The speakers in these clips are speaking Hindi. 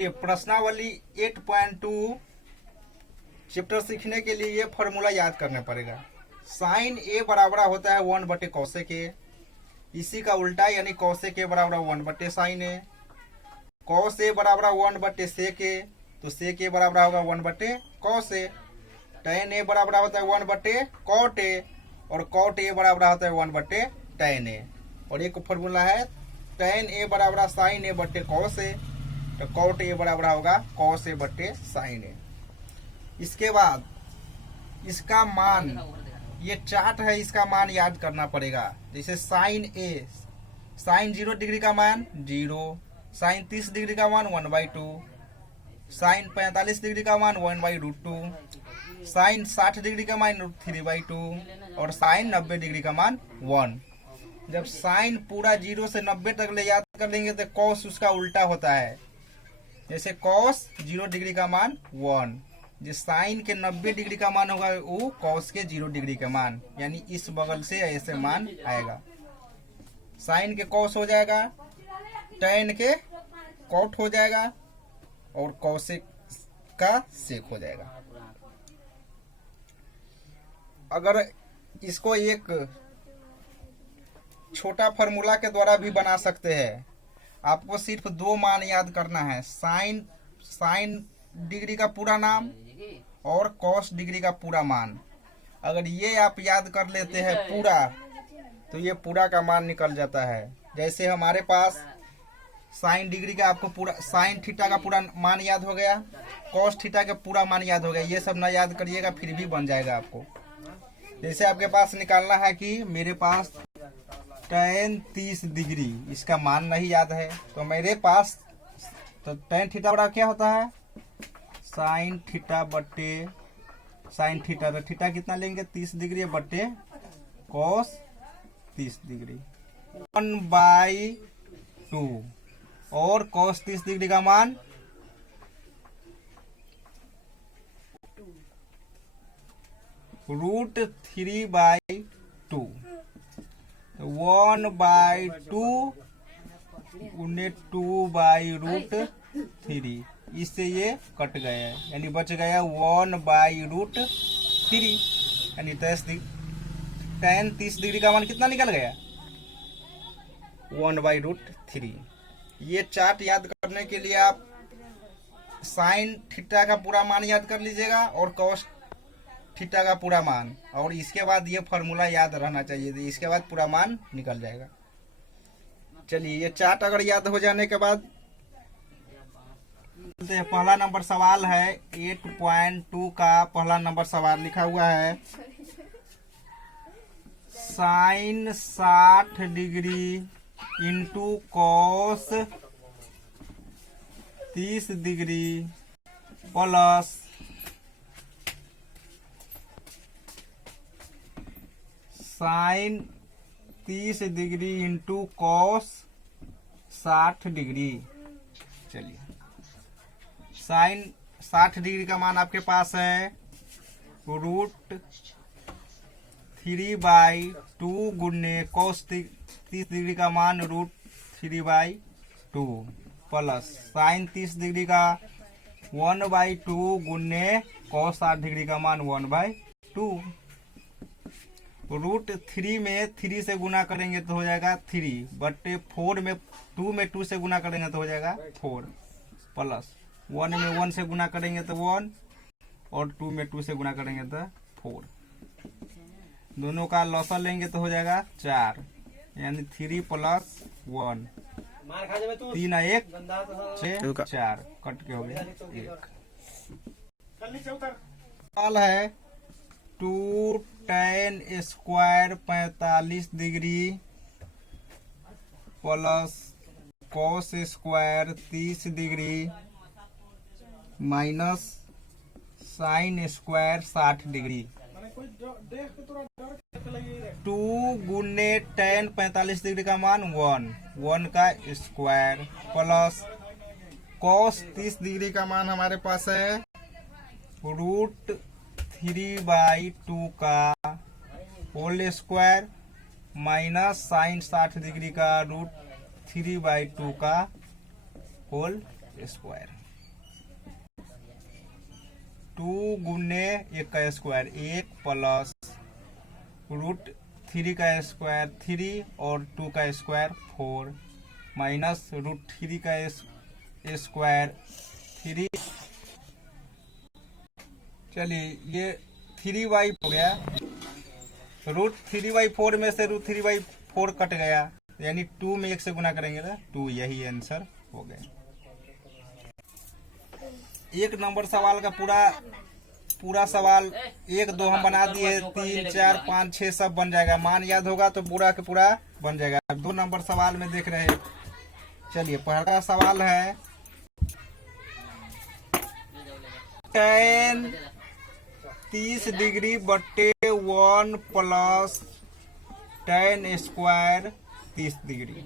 चलिए प्रश्नावली 8.2 चैप्टर सीखने के लिए ये फॉर्मूला याद करना पड़ेगा। साइन ए बराबर होता है 1/cosec ए, इसी का उल्टा यानी cosec ए बराबर 1/sin ए, cos ए बराबर 1/sec ए, तो sec ए बराबर होगा 1/cos ए, tan ए बराबर होता है 1/cot ए, और cot ए बराबर होता है 1/tan ए। और एक फॉर्मूला है tan ए बराबर sin ए बटे cos ए, तो cot ए बराबर होगा cos ए बटे sin ए। इसके बाद इसका मान, ये चार्ट है, इसका मान याद करना पड़ेगा। जैसे साइन ए, साइन 0 डिग्री का मान 0, साइन 30 डिग्री का मान 1/2, साइन 45 डिग्री का मान 1/√2, साइन 60 डिग्री का मान √3/2, और साइन 90 डिग्री का मान 1। जब साइन पूरा 0 से 90 तक ले याद कर लेंगे तो कॉस उसका उल्टा होता है। जैसे कॉस 0 डिग्री का मान 1, जो साइन के 90 डिग्री का मान होगा वो कॉस के 0 डिग्री का मान, यानी इस बगल से ऐसे मान आएगा। साइन के कॉस हो जाएगा, टैन के कॉट हो जाएगा, और कॉसेक का सेक हो जाएगा। अगर इसको एक छोटा फॉर्मूला के द्वारा भी बना सकते हैं। आपको सिर्फ 2 मान याद करना है, साइन डिग्री का पूरा नाम और कॉस डिग्री का पूरा मान। अगर ये आप याद कर लेते हैं पूरा, तो ये पूरा का मान निकल जाता है। जैसे हमारे पास साइन डिग्री का आपको पूरा, साइन थीटा का पूरा मान याद हो गया, कॉस थीटा का पूरा मान याद हो गया। ये सब ना याद करिएगा फिर भी बन जाएगा आपको। जैसे आपके पास निकालना है कि मेरे पास tan 30 डिग्री, इसका मान नहीं याद है, तो मेरे पास तो tan थीटा बड़ा क्या होता है साइन थीटा बटे साइन थीटा, तो थीटा कितना लेंगे 30 डिग्री बटे कॉस 30 डिग्री 1/2, और कॉस 30 डिग्री का मान √3/2, 1/2 गुने 2/√3, इससे ये कट गया, यानी बच गया 1/√3, यानी tan 30 डिग्री का मान कितना निकल गया 1/√3। ये चार्ट याद करने के लिए आप साइन थीटा का पूरा मान याद कर लीजिएगा और कॉस थीटा का पूरा मान, और इसके बाद ये फॉर्मूला याद रहना चाहिए, इसके बाद पूरा मान निकल जाएगा। चलिए ये चार्ट अगर याद हो जाने के बाद पहला नंबर सवाल है 8.2 का पहला नंबर सवाल लिखा हुआ है, sine 60 degree into cos 30 degree plus sine 30 degree into cos 60 degree. चलिए साइन 60 डिग्री का मान आपके पास है √3/2 गुने कॉस 30 डिग्री का मान √3/2 प्लस साइन 30 डिग्री का 1/2 गुने कॉस 60 डिग्री का मान 1/2। √3 में 3 से गुना करेंगे तो हो जाएगा 3 बटे 4 में 2 में 2 से गुना करेंगे तो हो जाएगा 4 प्लस 1 में 1 से गुना करेंगे तो 1 और 2 में 2 से गुना करेंगे तो 4। दोनों का लॉसा लेंगे तो हो जाएगा 4, यानी 3 + 1, 3 और 1 6 4 कट के हो गया 1। सवाल है 2 tan square 45 degree plus cos square 30 degree minus sine square 60 degree. 2 गुने tan 45 डिग्री का मान 1 का स्क्वायर प्लस कॉस 30 डिग्री का मान हमारे पास है √3/2 का whole square minus sine 60 degree का √3/2 का होल स्क्वायर। 2 गुने 1 का स्क्वायर 1 प्लस रूट 3 का स्क्वायर 3 और 2 का स्क्वायर 4 माइनस रूट 3 का स्क्वायर 3। चलिए ये 3/4 हो गया। रूट 3/4 में से रूट 3/4 कट गया, यानी 2 में 1 से गुना करेंगे ना 2, यही आंसर हो गया। एक नंबर सवाल का पूरा सवाल 1 2 हम बना दिए, 3 4 5 6 सब बन जाएगा। मान याद होगा तो पूरा के पूरा बन जाएगा। 2 नंबर सवाल में देख रहे हैं। चलिए पहला सवाल है tan 30 डिग्री बट्टे 1 प्लस tan स्क्वायर 30 डिग्री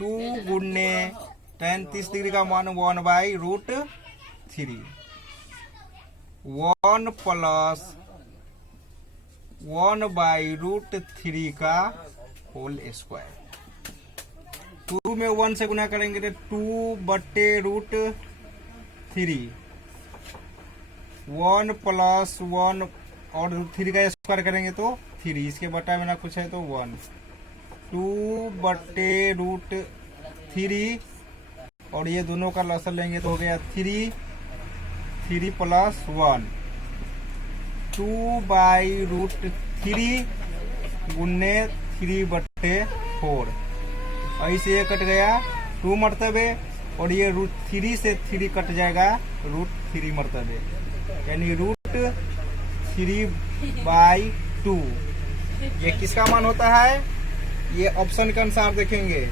2 गुने tan 30 डिग्री का मान 1/√3 1 प्लस 1/√3 का होल स्क्वायर। 2 में 1 से गुना करेंगे तो 2/√3 1 प्लस 1 और 3 का स्क्वायर करेंगे तो 3, इसके बटा में ना कुछ है तो 1 2/√3 और ये दोनों का लसन लेंगे तो हो गया 3 प्लस 1 2/√3 गुने 3/4 ऐसे ये कट गया 2 मरतबे और ये √3 से 3 कट जाएगा √3 मरतबे, यानी √3/2। ये किसका मान होता है? ये ऑप्शन के अनुसार देखेंगे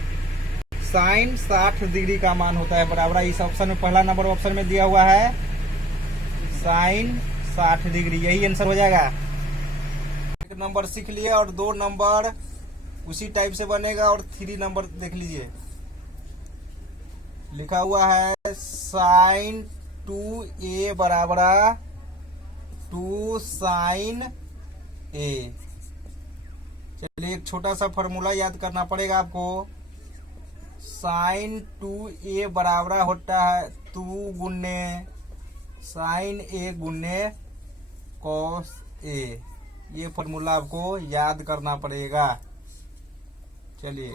साइन 60 डिग्री का मान होता है बराबर। इस ऑप्शन में पहला नंबर ऑप्शन में दिया हुआ है साइन 60 डिग्री, यही आंसर हो जाएगा। एक नंबर सीख लिए और 2 नंबर उसी टाइप से बनेगा और 3 नंबर देख लीजिए। लिखा हुआ है साइन 2a बराबर 2 साइन a। चलिए एक छोटा सा फॉर्मूला याद करना पड़ेगा आपको। साइन 2a बराबर होता है 2 गुने साइन a गुने कॉस a। ये फॉर्मूला आपको याद करना पड़ेगा। चलिए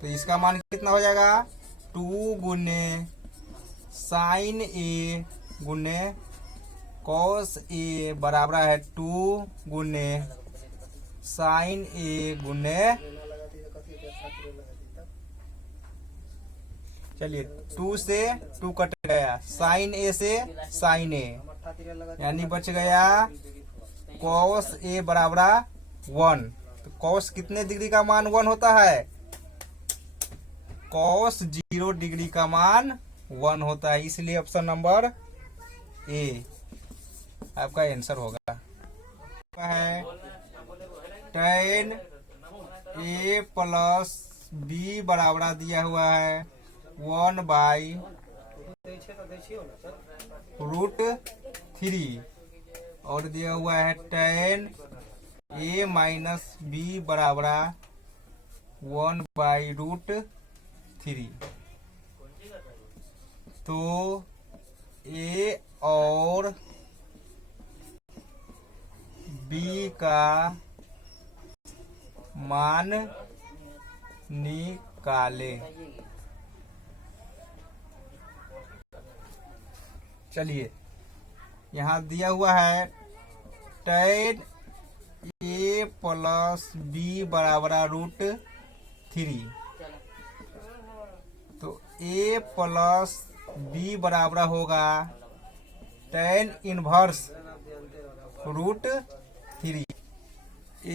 तो इसका मान कितना हो जाएगा 2 गुने साइन a गुने कॉस a बराबर है 2 गुने साइन a गुने, चलिए 2 से 2 कट गया, साइन a से साइन a, यानी बच गया कॉस a बराबर 1। तो कॉस कितने डिग्री का मान 1 होता है? कॉस 0 डिग्री का मान 1 होता है, इसलिए ऑप्शन नंबर ए आपका आंसर होगा। है tan a प्लस b बराबर दिया हुआ है 1/√3 और दिया हुआ है tan a माइनस b बराबर 1/√3। तो a और b का मान निकाले। चलिए यहाँ दिया हुआ है tan a प्लस b बराबर √3। तो a प्लस b बराबर होगा tan inverse √3।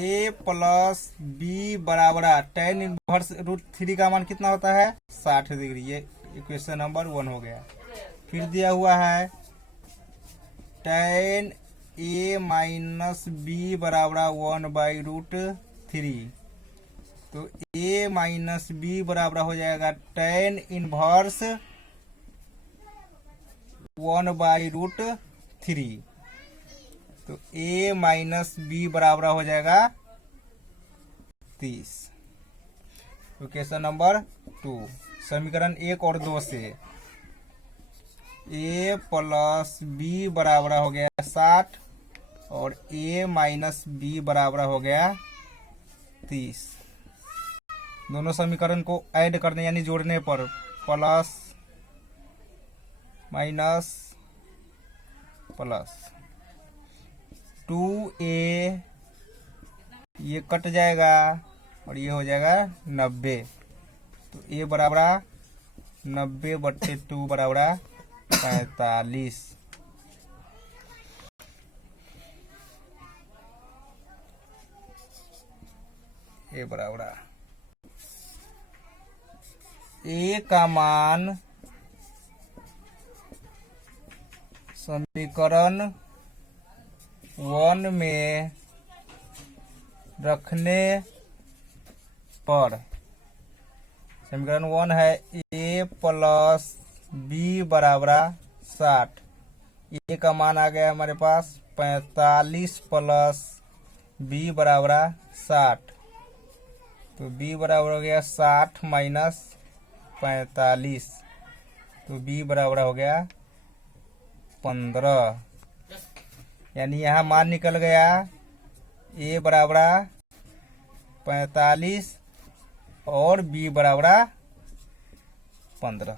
a plus b बराबर tan इनवर्स √3 का मान कितना होता है 60 डिग्री। ये इक्वेशन नंबर 1 हो गया। फिर दिया हुआ है tan a माइनस b बराबर 1/√3। तो a माइनस b बराबर हो जाएगा tan इनवर्स 1/√3। तो a माइनस b बराबर हो जाएगा 30। इक्वेशन नंबर 2 समीकरण 1 और 2 से ए प्लस बी बराबर हो गया 60 और ए माइनस बी बराबर हो गया 30। दोनों समीकरण को ऐड करने यानी जोड़ने पर प्लस माइनस प्लस 2a ये कट जाएगा और ये हो जाएगा 90। तो a बराबर 90/2 बराबर 45। ए बराबर ए का मान समीकरण 1 में रखने पर समीकरण 1 है ए प्लस बी बराबर 60। ए का मान आ गया हमारे पास 45 प्लस बी बराबर 60। तो बी बराबर हो गया 60 माइनस 45। तो बी बराबर हो गया 15। यानी यहाँ मान निकल गया ए बराबर 45 और बी बराबर 15।